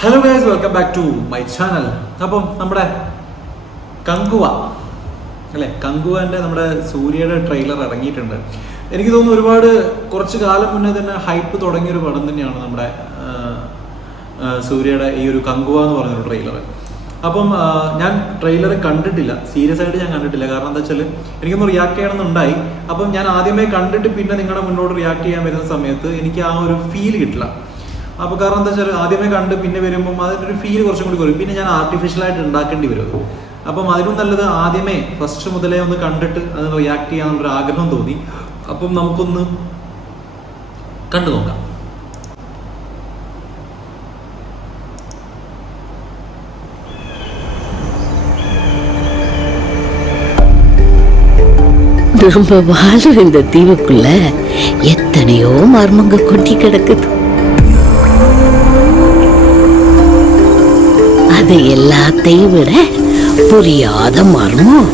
Hello guys, welcome back to my channel. അപ്പം നമ്മുടെ കങ്കുവ അല്ലേ, കങ്കുവൻ്റെ നമ്മുടെ സൂര്യയുടെ ട്രെയിലർ ഇറങ്ങിയിട്ടുണ്ട്. എനിക്ക് തോന്നുന്നു കുറച്ച് കാലം മുന്നേ തന്നെ ഹൈപ്പ് തുടങ്ങിയൊരു പടം തന്നെയാണ് നമ്മുടെ സൂര്യയുടെ ഈ ഒരു കങ്കുവ എന്ന് പറഞ്ഞൊരു ട്രെയിലർ. അപ്പം ഞാൻ ട്രെയിലർ കണ്ടിട്ടില്ല, സീരിയസ് ആയിട്ട് ഞാൻ കണ്ടിട്ടില്ല. കാരണം എന്താ വെച്ചാൽ എനിക്കൊന്ന് റിയാക്ട് ചെയ്യണമെന്നുണ്ടായി. അപ്പം ഞാൻ ആദ്യമേ കണ്ടിട്ട് പിന്നെ നിങ്ങളുടെ മുന്നോട്ട് റിയാക്ട് ചെയ്യാൻ വരുന്ന സമയത്ത് എനിക്ക് ആ ഒരു ഫീൽ കിട്ടില്ല. അപ്പോൾ കാരണം എന്താ വെച്ചാൽ ആദ്യമേ കണ്ട് പിന്നെ വരുമ്പം അതിൻ്റെ ഒരു ഫീൽ കുറച്ചും കൂടി കുറയും. പിന്നെ ഞാൻ ആർട്ടിഫിഷ്യലായിട്ട് ഉണ്ടാക്കേണ്ടി വരും. അപ്പം അതിനും നല്ലത് ആദ്യമേ ഫസ്റ്റ് മുതലേ ഒന്ന് കണ്ടിട്ട് അതിന് റിയാക്ട് ചെയ്യാനുള്ളൊരു ആഗ്രഹം തോന്നി. അപ്പം നമുക്കൊന്ന് കണ്ടു നോക്കാം. ரொம்ப வாழும் இந்த தீவுக்குள்ள எத்தனையோ மர்மங்க கொட்டி கிடக்குது. அது எல்லாத்தையும் விட புரியாத மர்மம்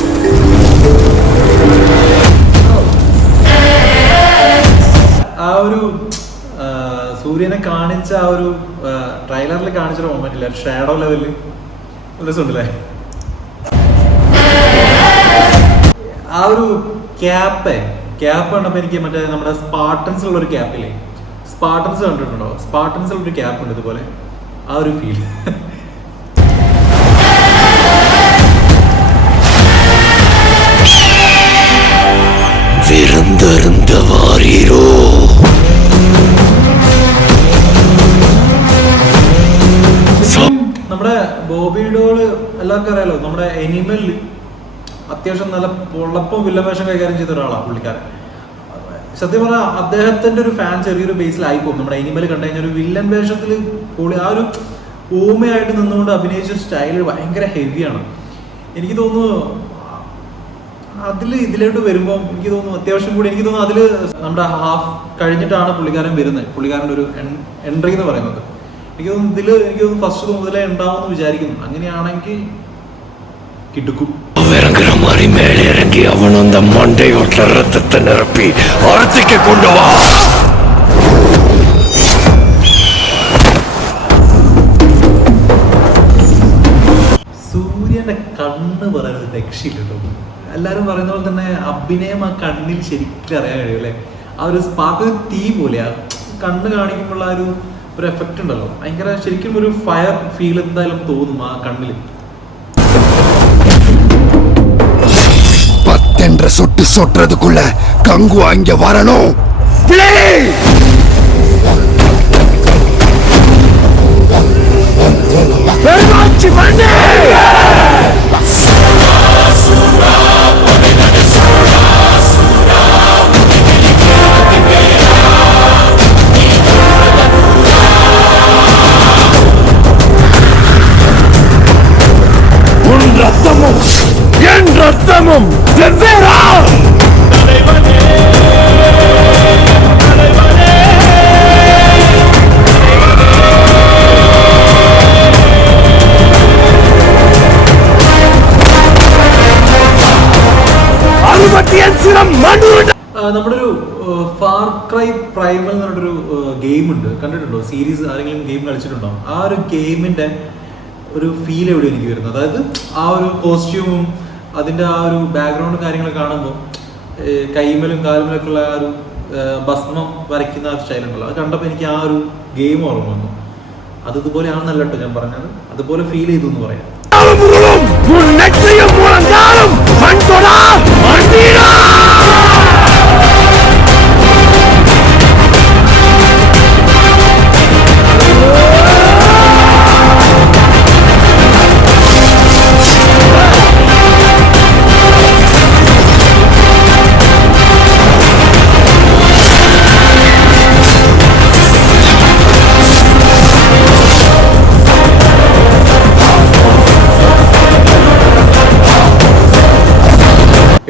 ആ ഒരു സൂര്യനെ കാണിച്ച ആ ഒരു ട്രെയിലറിൽ കാണിച്ചൊരു മൊമെന്റ് ഇല്ല, ഷാഡോ ലെവലിൽ രസമുണ്ടല്ലേ. ആ ഒരു ക്യാപ്പ് കണ്ടപ്പോൾ എനിക്ക് മറ്റേ നമ്മുടെ സ്പാർട്ടൻസിലുള്ള ഒരു ക്യാപ്പില്ലേ, സ്പാർട്ടൻസ് കണ്ടിട്ടുണ്ടോ? സ്പാർട്ടൻസിലുള്ള ഒരു ക്യാപ്പ് ഉണ്ട് ഇതുപോലെ, ആ ഒരു ഫീൽ. നമ്മുടെ ബോബി ഡോള് എല്ലാവർക്കും അറിയാലോ, നമ്മുടെ എനിമലിൽ അത്യാവശ്യം നല്ല പൊള്ളപ്പം വില്ലവേഷം കൈകാര്യം ചെയ്ത ഒരാളാണ് പുള്ളിക്കാരൻ. സത്യം പറഞ്ഞാൽ അദ്ദേഹത്തിന്റെ ഒരു ഫാൻ ചെറിയൊരു ബേസിലായി പോകും. നമ്മുടെ എനിമൽ കണ്ടു കഴിഞ്ഞാൽ ഒരു വില്ലൻ വേഷത്തിൽ പുള്ളി ആ ഒരു ഊമയായിട്ട് നിന്നുകൊണ്ട് അഭിനയിച്ച സ്റ്റൈല് ഭയങ്കര ഹെവിയാണ്. എനിക്ക് തോന്നുന്നു ഇതിലോട്ട് വരുമ്പോൾ എനിക്ക് തോന്നുന്നു അത്യാവശ്യം കൂടി എനിക്ക് തോന്നുന്നു അതിൽ നമ്മുടെ ഹാഫ് കഴിഞ്ഞിട്ടാണ് പുള്ളിക്കാരൻ വരുന്നത്. പുള്ളിക്കാരൻ്റെ ഒരു എൻട്രി എന്ന് പറയുന്നത് എനിക്ക് തോന്നുന്നു എനിക്ക് തോന്നുന്നു ഫസ്റ്റ് മുതലേ ഉണ്ടാവുമെന്ന് വിചാരിക്കുന്നു. അങ്ങനെയാണെങ്കിൽ കിടക്കും. மேலே இறங்கி அவன் அந்த மண்டையோட்ட ரத்தத்தை நிரப்பி அறுத்துக்கு கொண்டு வா. സൂര്യന്റെ കണ്ണ് പറയുന്നത് രക്ഷയില്ലല്ലോ. എല്ലാരും പറയുന്ന പോലെ തന്നെ അഭിനയം ആ കണ്ണിൽ ശരിക്കും അറിയാൻ കഴിയും അല്ലെ. ആ ഒരു സ്പാർക്ക് തീ പോലെയാ കണ്ണ് കാണിക്കുമ്പോൾ ആ ഒരു എഫക്റ്റ് ഉണ്ടല്ലോ, ഭയങ്കര ശരിക്കും ഒരു ഫയർ ഫീൽ എന്തായാലും തോന്നും ആ കണ്ണിൽ. என்ற சொட்டு சொட்டுறதுக்குள்ள கங்குவா இங்க வரணும். உன் ரத்தமும் என் ரத்தமும் வெவ்வேறா? നമ്മുടെ ഒരു ഫാർ ക്രൈ പ്രൈമൽ എന്ന് പറഞ്ഞൊരു ഗെയിം ഉണ്ട്, കണ്ടിട്ടുണ്ടോ? സീരീസ് ആരെങ്കിലും ഗെയിം കളിച്ചിട്ടുണ്ടോ? ആ ഒരു ഗെയിമിന്റെ ഒരു ഫീൽ എവിടെ എനിക്ക് വരുന്നത്. അതായത് ആ ഒരു കോസ്റ്റ്യൂമും അതിന്റെ ആ ഒരു ബാക്ക്ഗ്രൗണ്ടും കാര്യങ്ങളൊക്കെ കാണുമ്പോൾ കൈമലും കാലുമലൊക്കെ ഉള്ള ആ ഒരു ഭസ്മം വരയ്ക്കുന്ന ആ സ്റ്റൈൽ ഉണ്ടല്ലോ, അത് കണ്ടപ്പോൾ എനിക്ക് ആ ഒരു ഗെയിം ഓർമ്മ വന്നു. അത് ഇതുപോലെയാണെന്നല്ല കേട്ടോ ഞാൻ പറഞ്ഞത്, അതുപോലെ ഫീൽ ചെയ്തു എന്ന് പറയാം.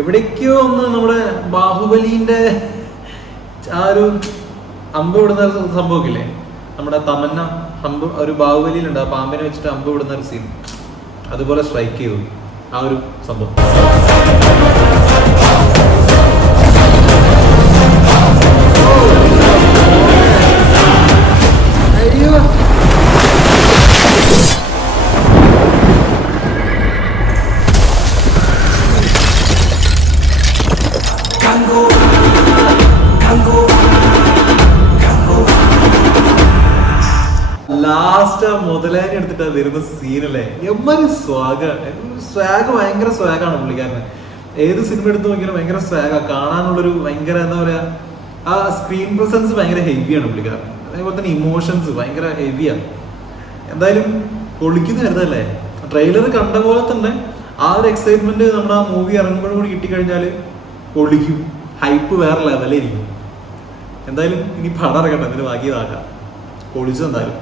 എവിടേക്കോ ഒന്ന് നമ്മുടെ ബാഹുബലിന്റെ ആ ഒരു അമ്പ് വിടുന്ന സംഭവമില്ലേ, നമ്മുടെ തമന്ന അമ്പ് ഒരു ബാഹുബലിയിലുണ്ട്, ആ പാമ്പിനെ വെച്ചിട്ട് അമ്പ് വിടുന്ന ഒരു സീൻ അതുപോലെ സ്ട്രൈക്ക് ചെയ്തു ആ ഒരു സംഭവം. അയ്യോ ലാസ്റ്റ് ആ മുതലാനി എടുത്തിട്ട് വരുന്ന സീനല്ലേ, എമ്മാരി സ്വാഗ് ഭയങ്കര സ്വാഗാണ് പുള്ളിക്കാരന്. ഏത് സിനിമ എടുത്ത് നോക്കിയാലും ഭയങ്കര സ്വാഗാ, കാണാനുള്ളൊരു ഭയങ്കര എന്താ പറയാ, ആ സ്ക്രീൻ പ്രസൻസ് ഭയങ്കര ഹെവിയാണ് പുള്ളിക്കാരൻ. അതേപോലെ തന്നെ ഇമോഷൻസ് ഭയങ്കര ഹെവിയാണ്. എന്തായാലും പൊളിക്കുന്നതായിരുന്നല്ലേ. ട്രെയിലർ കണ്ട പോലെ തന്നെ ആ ഒരു എക്സൈറ്റ്മെന്റ് നമ്മുടെ ആ മൂവി ഇറങ്ങുമ്പോഴും കൂടി കിട്ടിക്കഴിഞ്ഞാൽ പൊളിക്കും, ഹൈപ്പ് വേറെ ലെവലായിരിക്കും. എന്തായാലും ഇനി പടം ഇറങ്ങട്ടെ, എന്നിട്ട് ബാക്കി ഇതാക്കാം. പൊളിച്ചു എന്തായാലും.